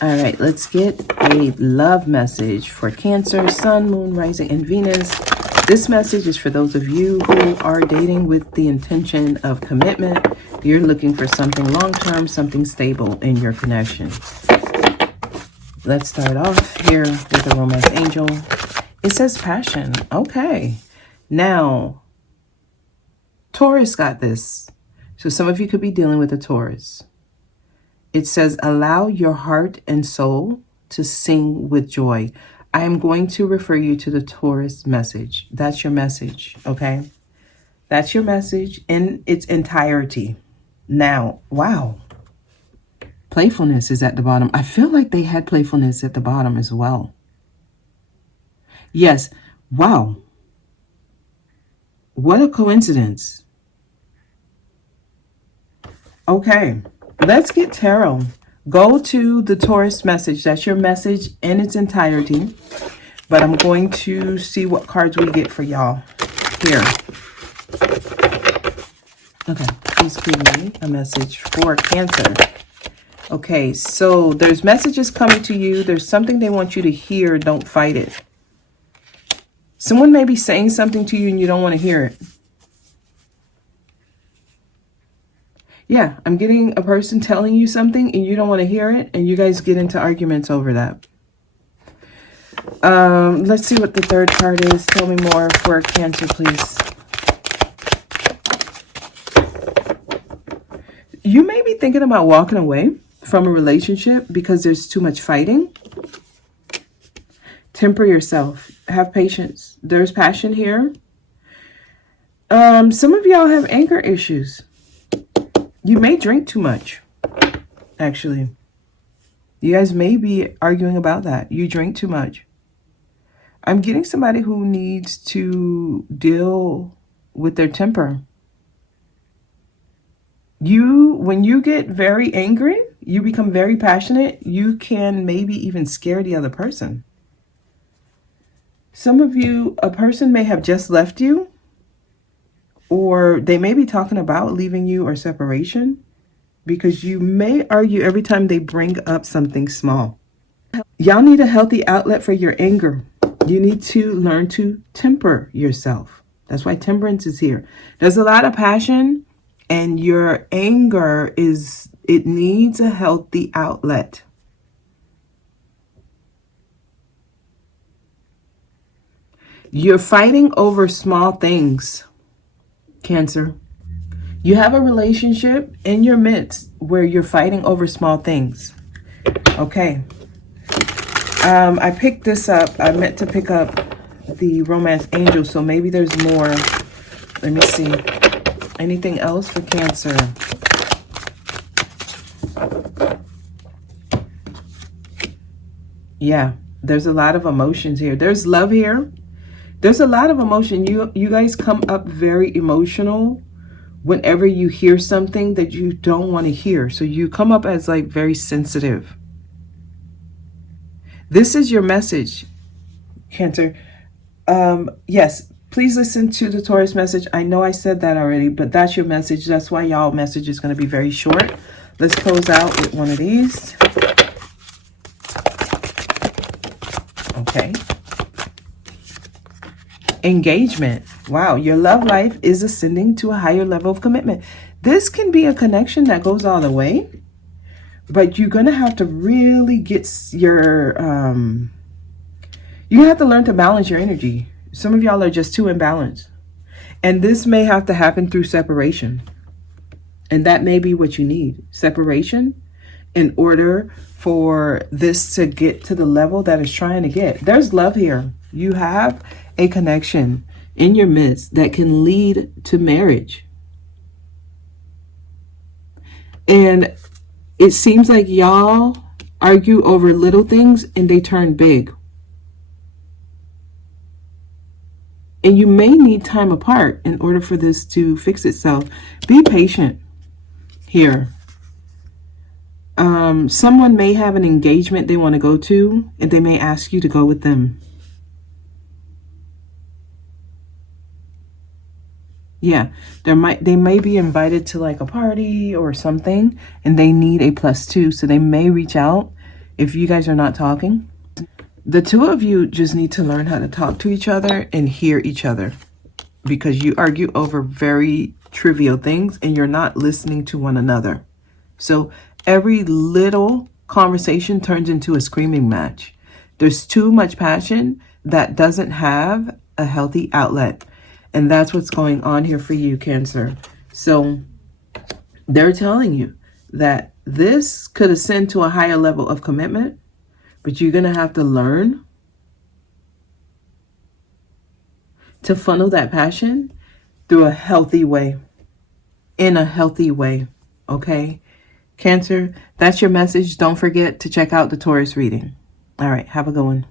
All right, let's get a love message for Cancer, Sun, Moon, Rising, and Venus. This message is for those of you who are dating with the intention of commitment. You're looking for something long-term, something stable in your connection. Let's start off here with a romance angel. It says passion. Okay. Now, Taurus got this. So some of you could be dealing with a Taurus. It says, allow your heart and soul to sing with joy. I am going to refer you to the Taurus message. That's your message, okay? That's your message in its entirety. Now, wow. Playfulness is at the bottom. I feel like they had playfulness at the bottom as well. Yes, wow. What a coincidence. Okay, let's get tarot. Go to the Taurus message. That's your message in its entirety. But I'm going to see what cards we get for y'all here. Okay, please give me a message for Cancer. Okay, so there's messages coming to you. There's something they want you to hear. Don't fight it. Someone may be saying something to you and you don't want to hear it. Yeah, I'm getting a person telling you something and you don't want to hear it, and you guys get into arguments over that. Let's see what the third card is. Tell me more for Cancer, please. You may be thinking about walking away from a relationship because there's too much fighting. Temper yourself. Have patience. There's passion here. Some of y'all have anger issues. You may drink too much, actually. You guys may be arguing about that. You drink too much. I'm getting somebody who needs to deal with their temper. When you get very angry, you become very passionate, you can maybe even scare the other person. Some of you, a person may have just left you, or they may be talking about leaving you or separation, because you may argue every time they bring up something small. Y'all need a healthy outlet for your anger. You need to learn to temper yourself. That's why temperance is here. There's a lot of passion, and your anger it needs a healthy outlet. You're fighting over small things, Cancer. You have a relationship in your midst where you're fighting over small things. Okay. I picked this up. I meant to pick up the romance angel, so maybe there's more. Let me see. Anything else for Cancer? Yeah, there's a lot of emotions here. There's love here. There's a lot of emotion. You guys come up very emotional whenever you hear something that you don't want to hear. So you come up as like very sensitive. This is your message, Cancer. Yes, please listen to the Taurus message. I know I said that already, but that's your message. That's why y'all message is going to be very short. Let's close out with one of these. Okay. Engagement. Wow, your love life is ascending to a higher level of commitment. This can be a connection that goes all the way, but you're going to have to really get your, you have to learn to balance your energy. Some of y'all are just too imbalanced. And this may have to happen through separation. And that may be what you need. Separation in order for this to get to the level that it's trying to get. There's love here. You have a connection in your midst that can lead to marriage. And it seems like y'all argue over little things and they turn big. And you may need time apart in order for this to fix itself. Be patient here. Someone may have an engagement they want to go to, and they may ask you to go with them. Yeah, they may be invited to like a party or something, and they need a +2, so they may reach out if you guys are not talking. The two of you just need to learn how to talk to each other and hear each other, because you argue over very trivial things and you're not listening to one another. So every little conversation turns into a screaming match. There's too much passion that doesn't have a healthy outlet. And that's what's going on here for you, Cancer. So they're telling you that this could ascend to a higher level of commitment, but you're going to have to learn to funnel that passion through a healthy way, in a healthy way, okay? Cancer, that's your message. Don't forget to check out the Taurus reading. All right, have a good one.